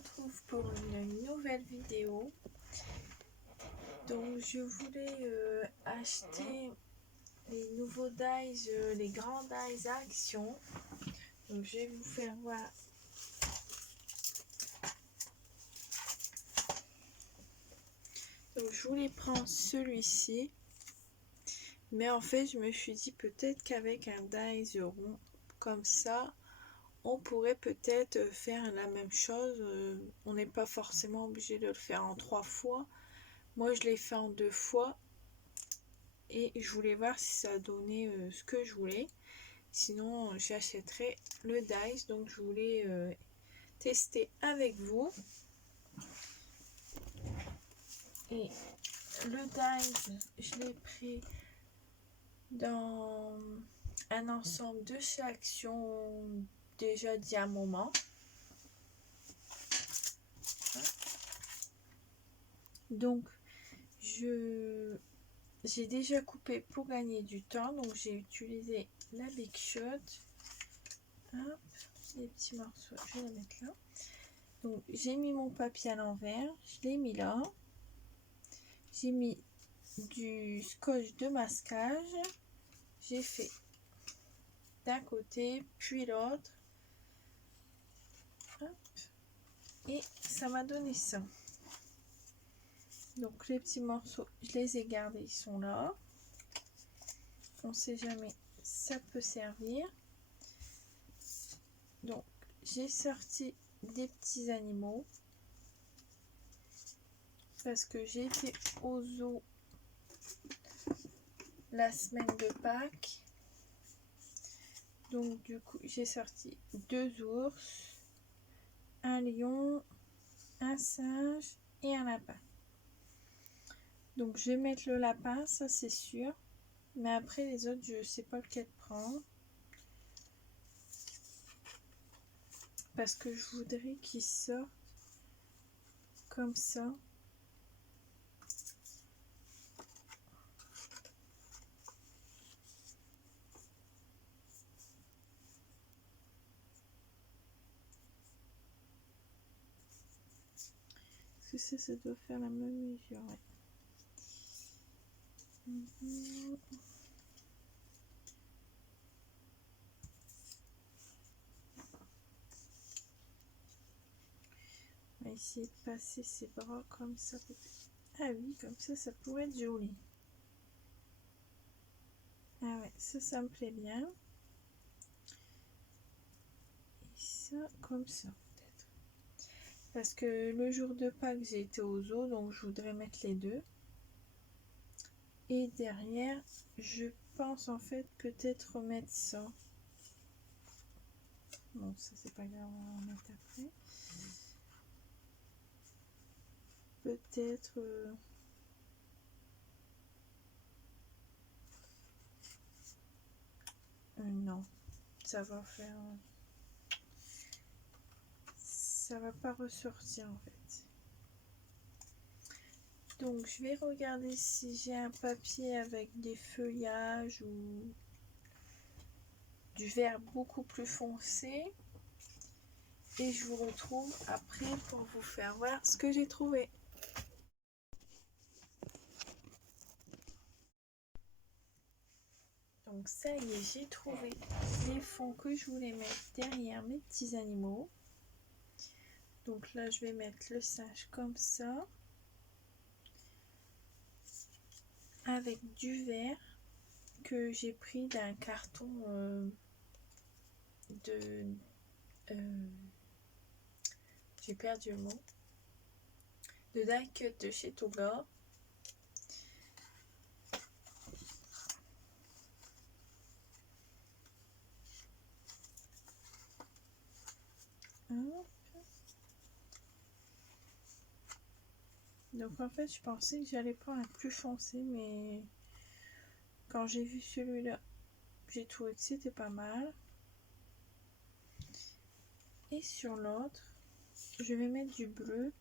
retrouve pour une nouvelle vidéo. Donc je voulais acheter les nouveaux dies, les grands dies à action. Donc je vais vous faire voir. Donc je voulais prendre celui-ci. Mais en fait je me suis dit peut-être qu'avec un dies rond comme ça, on pourrait peut-être faire la même chose. On n'est pas forcément obligé de le faire en 3 fois. Moi je l'ai fait en 2 fois. Et je voulais voir si ça donnait ce que je voulais. Sinon j'achèterai le dice. Donc je voulais tester avec vous. Et le dice, je l'ai pris dans un ensemble de chez Action déjà d'il y a un moment. Donc j'ai déjà coupé pour gagner du temps. Donc j'ai utilisé la Big Shot. Hop, les petits morceaux, je vais les mettre là. Donc j'ai mis mon papier à l'envers, je l'ai mis là. J'ai mis du scotch de masquage. J'ai fait d'un côté puis l'autre. Et ça m'a donné ça. Donc les petits morceaux, je les ai gardés, ils sont là. On sait jamais, ça peut servir. Donc j'ai sorti des petits animaux. Parce que j'ai été au zoo la semaine de Pâques. Donc du coup j'ai sorti 2 ours, un lion, un singe et un lapin. Donc je vais mettre le lapin, ça c'est sûr. Mais après les autres, je sais pas lequel prendre. Parce que je voudrais qu'ils sortent comme ça. Parce que ça doit faire la même mesure. Ouais. On va essayer de passer ses bras comme ça. Ah oui, comme ça pourrait être joli. Ah ouais, ça me plaît bien. Et ça, comme ça peut-être. Parce que le jour de Pâques, j'ai été au zoo, donc je voudrais mettre les deux. Et derrière, je pense en fait peut-être remettre ça. Bon, ça c'est pas grave, on va en mettre après. Peut-être... non, ça va faire... ça va pas ressortir en fait. Donc je vais regarder si j'ai un papier avec des feuillages ou du vert beaucoup plus foncé. Et je vous retrouve après pour vous faire voir ce que j'ai trouvé. Donc ça y est, j'ai trouvé les fonds que je voulais mettre derrière mes petits animaux. Donc là, je vais mettre le singe comme ça. Avec du vert que j'ai pris d'un carton j'ai perdu le mot. De die cut de chez Toga. Donc en fait je pensais que j'allais prendre un plus foncé, mais quand j'ai vu celui-là j'ai trouvé que c'était pas mal. Et sur l'autre je vais mettre du bleu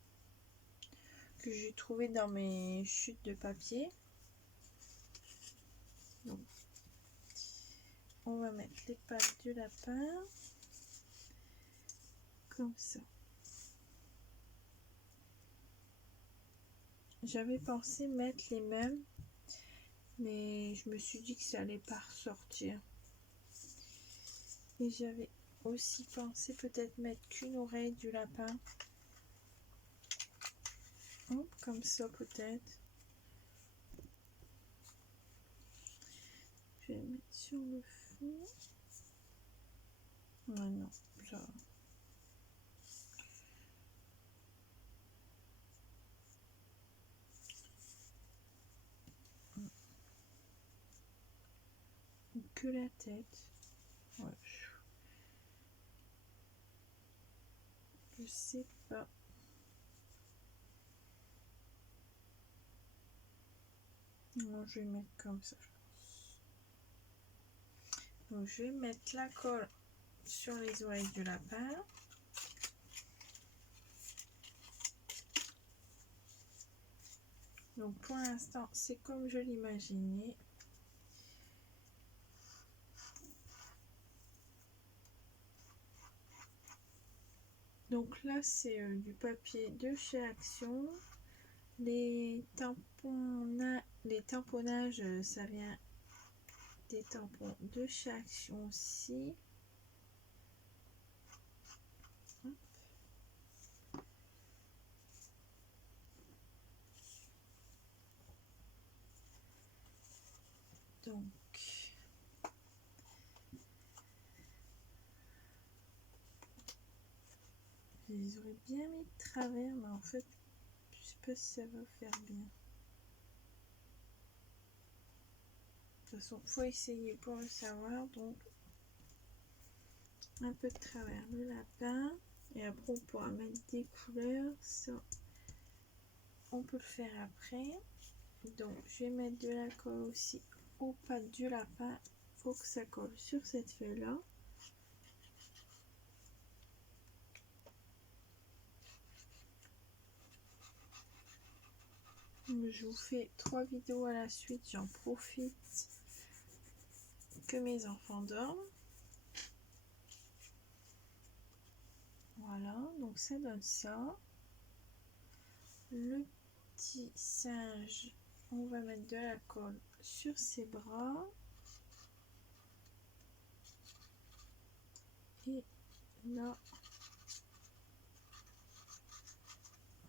que j'ai trouvé dans mes chutes de papier. Donc, on va mettre les pattes du lapin comme ça. J'avais pensé mettre les mêmes, mais je me suis dit que ça allait pas ressortir. Et j'avais aussi pensé peut-être mettre qu'une oreille du lapin. Hop, comme ça peut-être. Je vais mettre sur le fond. Ah non, ça. Que la tête. Ouais. Je sais pas. Non, je vais mettre comme ça, je pense. Donc, je vais mettre la colle sur les oreilles du lapin. Donc, pour l'instant, c'est comme je l'imaginais. Donc là, c'est du papier de chez Action. Les tamponnages, ça vient des tampons de chez Action aussi. Hop. Donc, je les aurais bien mis de travers, mais en fait, je sais pas si ça va faire bien. De toute façon, faut essayer pour le savoir. Donc, un peu de travers le lapin. Et après, on pourra mettre des couleurs. Ça, on peut le faire après. Donc, je vais mettre de la colle aussi aux pattes du lapin. Faut que ça colle sur cette feuille là. Je vous fais 3 vidéos à la suite, j'en profite que mes enfants dorment. Voilà, donc ça donne ça. Le petit singe, on va mettre de la colle sur ses bras. Et là,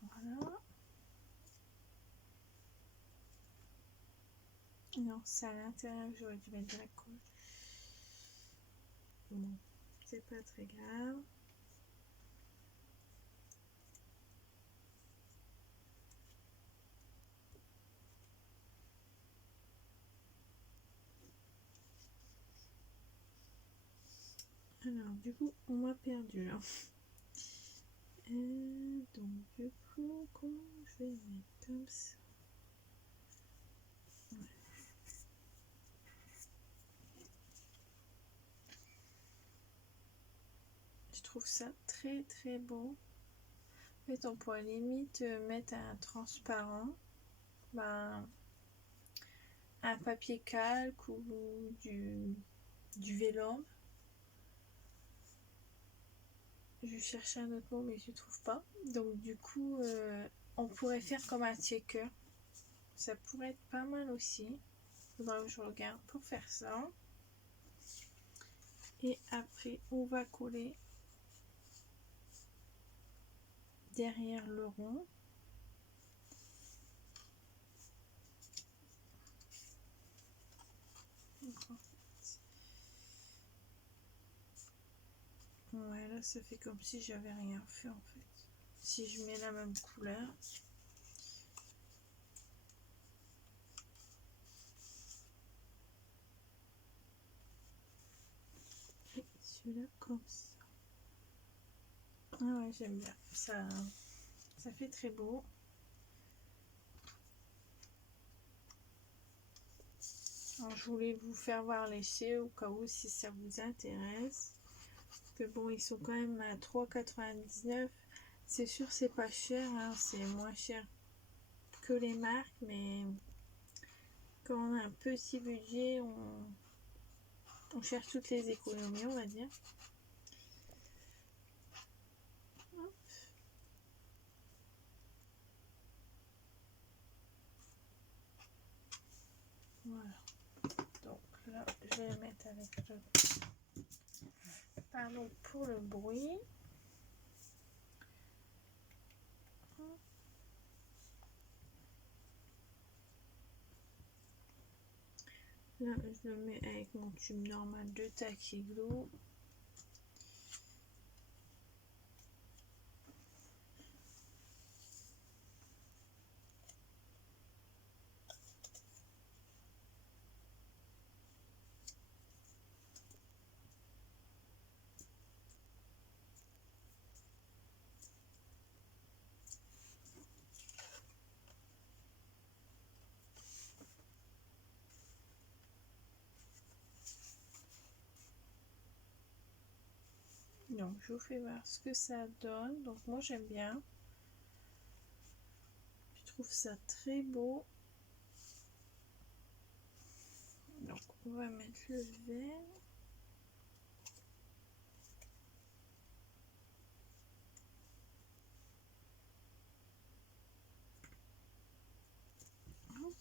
voilà. Non, c'est à l'intérieur que j'aurais dû mettre de la colle. Bon, c'est pas très grave. Alors, du coup, on m'a perdu là. Donc, du coup, comment je vais mettre comme ça? Ouais. Je trouve ça très très beau. En fait, on pourrait limite mettre un transparent, ben, un papier calque ou du vélum. Je cherche un autre mot mais je ne trouve pas. Donc du coup, on pourrait faire comme un checker. Ça pourrait être pas mal aussi. Il faudra que je regarde pour faire ça. Et après, on va coller derrière le rond. Ouais, là, ça fait comme si j'avais rien fait en fait. Si je mets la même couleur. Et celui-là comme ça. Ah ouais, j'aime bien. Ça fait très beau. Alors, je voulais vous faire voir l'essai au cas où si ça vous intéresse. Parce que bon, ils sont quand même à 3,99 €. C'est sûr, c'est pas cher, hein, c'est moins cher que les marques, mais quand on a un petit budget, on cherche toutes les économies, on va dire. Hop. là, je vais le mettre avec le... Pardon pour le bruit. Là, je le mets avec mon tube normal de Takiglou. Donc, je vous fais voir ce que ça donne. Donc, moi, j'aime bien. Je trouve ça très beau. Donc, on va mettre le vert. Hop.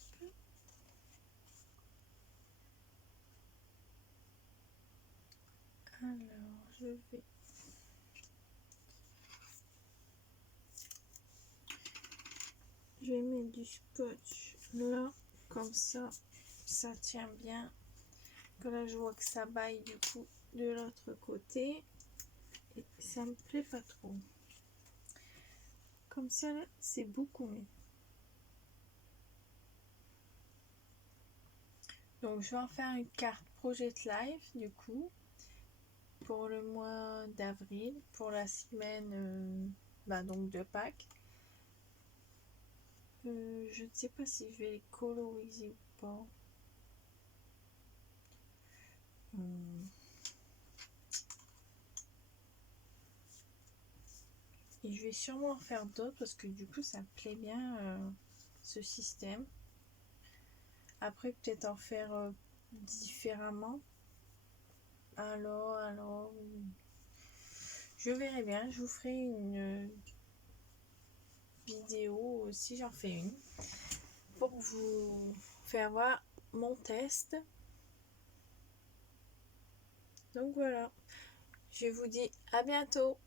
Alors, je vais mettre du scotch là, comme ça tient bien. Que là, je vois que ça baille du coup de l'autre côté. Et ça me plaît pas trop. Comme ça, là, c'est beaucoup mieux. Donc, je vais en faire une carte Project Life, du coup, pour le mois d'avril, pour la semaine donc de Pâques. Je ne sais pas si je vais les coloriser ou pas. Et je vais sûrement en faire d'autres parce que du coup, ça me plaît bien ce système. Après, peut-être en faire différemment. Alors, je verrai bien. Je vous ferai une vidéo si j'en fais une pour vous faire voir mon test. Donc voilà, je vous dis à bientôt.